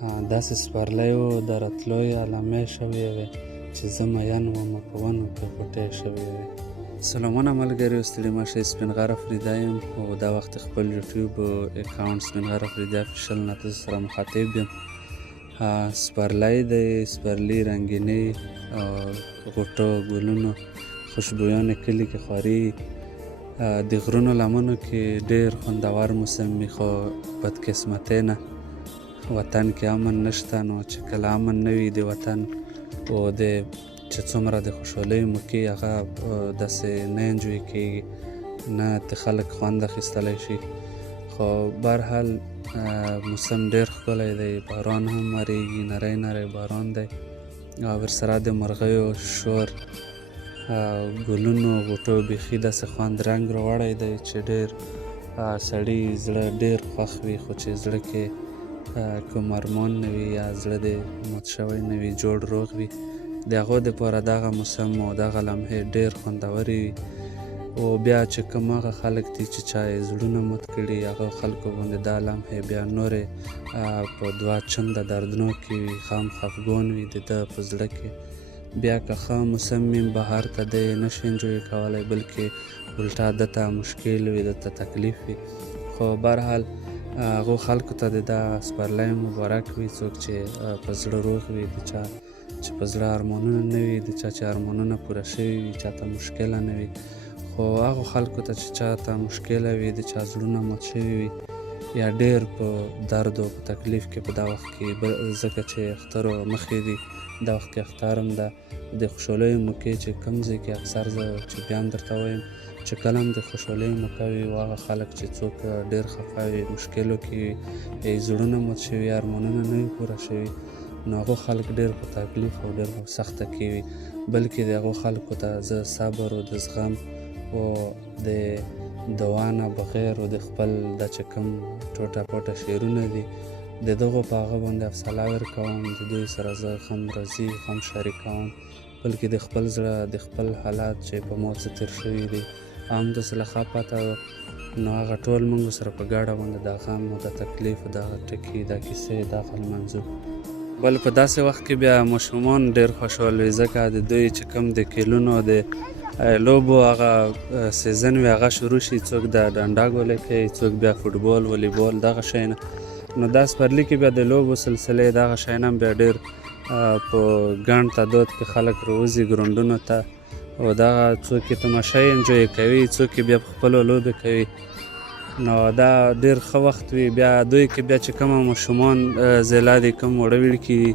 داسې سپرلی و د راتلو یې علامې شوې وې چې زه مین وم په ونو کې غوټۍ شوې وې. سلامونه ملګري، ستړي مه شئ، سپین غر افریدی یم او دا وخت خپل یوټیوب اکاونټ سپین غر افریدی افیشل نه تاسو سره مخاطب یم. سپرلی دی، سپرلي رنګینۍ غوټو ګلونو خوشبویانې کلي کې خوري. د غرونو لمنو کې ډېر خوندور موسم وي، خو بدقسمتۍ نه وطن کې امن نشته. نو چې کله امن نه وي د وطن او د چې څومره د خوشحالۍ موقع هغه داسې نه انجوی کېږي، نه د خلک خوند اخیستلی شي. خو بهرحال موسم ډېر ښکلی دی، باران هم وریږي، نری نری باران دی او ورسره د مرغیو شور، ګلونو غوټو بیخي داسې خوند رنګ راوړی دی چې ډېر سړي زړه ډېر خوښ وي. خو چې زړه کې کوم ارمان نه وي یا زړه دې مات شوی نه وي، جوړ روغ وي، د هغو دپاره دغه موسم او دغه لمحې ډېر خوندورې وي. او بیا چې کوم هغه خلک دي چې چا یې زړونه مات کړي، هغه خلکو باندې دا لمحې بیا نورې په دوه چنده دردناکې وي، خفګان وي د ده په زړه کې. بیا که ښه موسم وي، بهر ته دی نشي انجوی کولی، بلکې الټا ده ته مشکل وي، ده ته تکلیف وي. خو بهرحال هغو خلکو ته د دا سپرلی مبارک وي، څوک چې په زړه روغ وي، د چا چې په زړه ارمانونه نه وي، د چا چې ارمانونه پوره شوي وي، چا ته مشکله نه وي. خو هغو خلکو ته چې چا ته مشکله وي، د چا زړونه مات شوي وي یا ډېر په درد او په تکلیف کې په دا وخت کې، ځکه چې اخترو مخې دي، دا وخت کې اختر هم ده، د خوشحالیو موقع چې کوم ځای کې اکثر زه چې بیا هم درته وایم چې کله هم د خوشحالیو موقع وي او هغه خلک چې څوک ډېر خفه وي، مشکلو کې وي، زړونه مات شوي، ارمانونه نه وي پوره شوي، نو هغو خلک ډېر په تکلیف او ډېر په سخته کې وي. بلکې د هغو خلکو ته زه صبر او د زغم او د دعا نه بغیر او د خپل دا چې کوم ټوټه پوټه شعرونه دي د دغو په هغه باندې حوصله ورکوم، د دوی سره زه غم راځي غم شریکوم، بلکې د خپل زړه د خپل حالات چې په ما څه تېر شوي دي همداسې له ښه پته نو هغه ټول موږ سره په ګډه باندې دا غم او د تکلیف او دغه ټکي دا کیسې دغه لمانځو. بل په داسې وخت کې بیا ماشومان ډېر خوشحال وي، ځکه د دوی چې کوم د کیلونو د لوبو هغه سیزن وي هغه شروع شي، څوک د ډنډا ګولۍ کوي، څوک بیا فوټبال والیبال دغه شیونه. نو دا سپرلي کې بیا د لوبو سلسلې دغه شیان هم بیا ډېر په ګڼ تعداد کې خلک راوځي ګراونډونو ته او دغه څوک یې تماشا انجوی کوي، څوک یې بیا په خپلو لوبې کوي. نو دا ډېر ښه وخت وي. بیا دوی کې بیا چې کومه ماشومان ضلع دي، کوم وړه وړکي دي،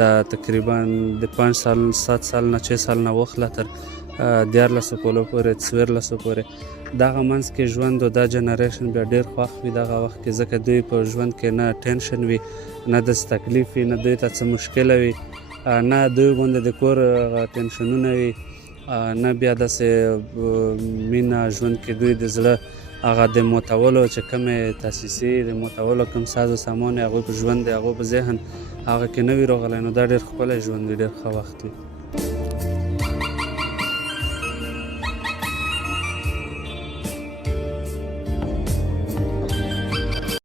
دا تقریبا د 5 سال 7 سال نه 6 سال نه واخله تر 14 کالو پورې 14 پورې دغه منځ کې ژوند او دا جنریشن بیا ډېر خوښ وي دغه وخت کې، ځکه دوی په ژوند کې نه ټینشن وي، نه داسې تکلیف وي، نه دوی ته څه مشکله وي، نه دوی باندې د کور ټینشنونه وي، نه بیا داسې مینه ژوند کې دوی د زړه هغه د ماتولو چې کومې تاسیسي د ماتولو کوم ساز و سامان هغوی په ژوند دی، هغوی په ذهن هغه کې نه وي راغلی. نو دا ډېر ښکلی ژوند وي، ډېر ښه وخت وي.